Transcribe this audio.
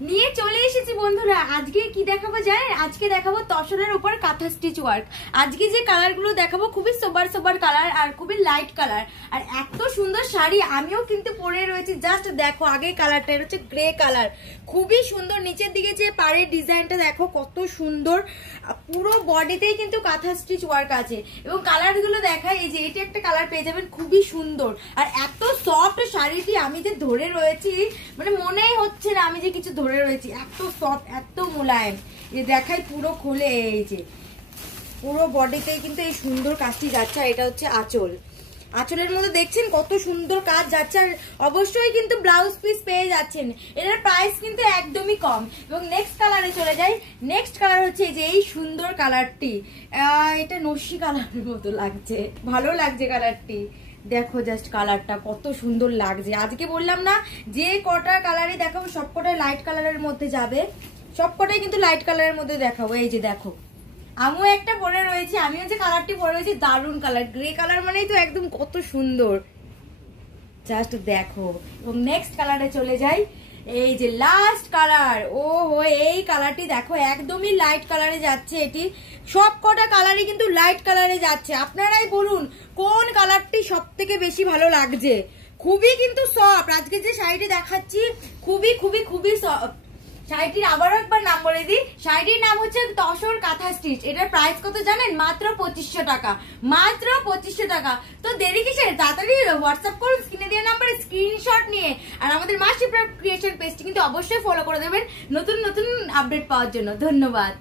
নিয়ে চলে এসেছি বন্ধুরা। আজকে কি দেখাবো জানেন? আজকে দেখাবো তসরের উপর কাঁথা স্টিচ ওয়ার্ক। আজকে যে কালারগুলো দেখাবো খুবই সোবার সোবার কালার আর খুবই লাইট কালার, আর এত সুন্দর শাড়ি আমিও কিন্তু পরে রয়েছি। জাস্ট দেখো আগে কালারটা, এটা হচ্ছে গ্রে কালার, খুবই সুন্দর। নিচের দিকে যে পাড়ের ডিজাইনটা দেখো কত সুন্দর, পুরো বডিতেই কিন্তু কাঁথা স্টিচ ওয়ার্ক আছে। এবং কালারগুলো দেখায়, এই যে এটা একটা কালার পেয়ে যাবেন, খুবই সুন্দর। আর এত সফট শাড়িটি, আমি যে ধরে রয়েছি মানে মনেই হচ্ছে না আমি যে কিছু ধরে রয়েছি, এত সফট এত মোলায়েম। যে দেখাই পুরো খুলে, এই যে পুরো বডিতেই কিন্তু এই সুন্দর কাজটি যাচ্ছে। আর এটা হচ্ছে আঁচল, আঁচলের মধ্যে দেখছেন কত সুন্দর কাজ যাচ্ছে। আর অবশ্যই কিন্তু ব্লাউজ পিস পেয়ে যাচ্ছেন। এটার প্রাইস কিন্তু একদমই কম। এবং নেক্সট কালারে চলে যাই। নেক্সট কালার হচ্ছে যে এই সুন্দর কালারটি, এটা নস্যি কালারের মতো লাগছে, ভালো লাগছে কালারটি। দেখো জাস্ট কালারটা কত সুন্দর লাগছে। আজকে বললাম না যে কটা কালারই দেখাবো সব কটাই লাইট কালারের মধ্যে যাবে, সব কটাই কিন্তু লাইট কালারের মধ্যে দেখাবো। এই যে দেখো আমিও একটা পরে রয়েছি, আমিও যে কালারটি পরে রয়েছি দারুন কালার, গ্রে কালার মানেই তো একদম কত সুন্দর, জাস্ট দেখো। এবং নেক্সট কালারে চলে যাই। এই যে লাস্ট কালার, ও হো এই কালারটি দেখো একদমই লাইট কালারে যাচ্ছে। এটি সব কটা কালারই কিন্তু লাইট কালারে যাচ্ছে। আপনারাই বলুন কোন কালারটি সব থেকে বেশি ভালো লাগছে। খুবই কিন্তু সফট। আজকে যে শাড়িটি দেখাচ্ছি খুবই খুবই খুবই সফট। শাড়িটির আবারও একবার নাম বলে দিই, শাড়িটির নাম হচ্ছে তসর কাঁথা স্টিচ। এটার প্রাইস কত জানেন? মাত্র 2500 টাকা, মাত্র 2500 টাকা। তো দেরি কিসের, তাড়াতাড়ি হোয়াটসঅ্যাপ করুন স্ক্রিনে দেওয়া নাম্বারে স্ক্রিনশট নিয়ে। আর আমাদের মাস্টার ক্রিয়েশন পেজটি কিন্তু অবশ্যই ফলো করে দেবেন নতুন নতুন আপডেট পাওয়ার জন্য। ধন্যবাদ।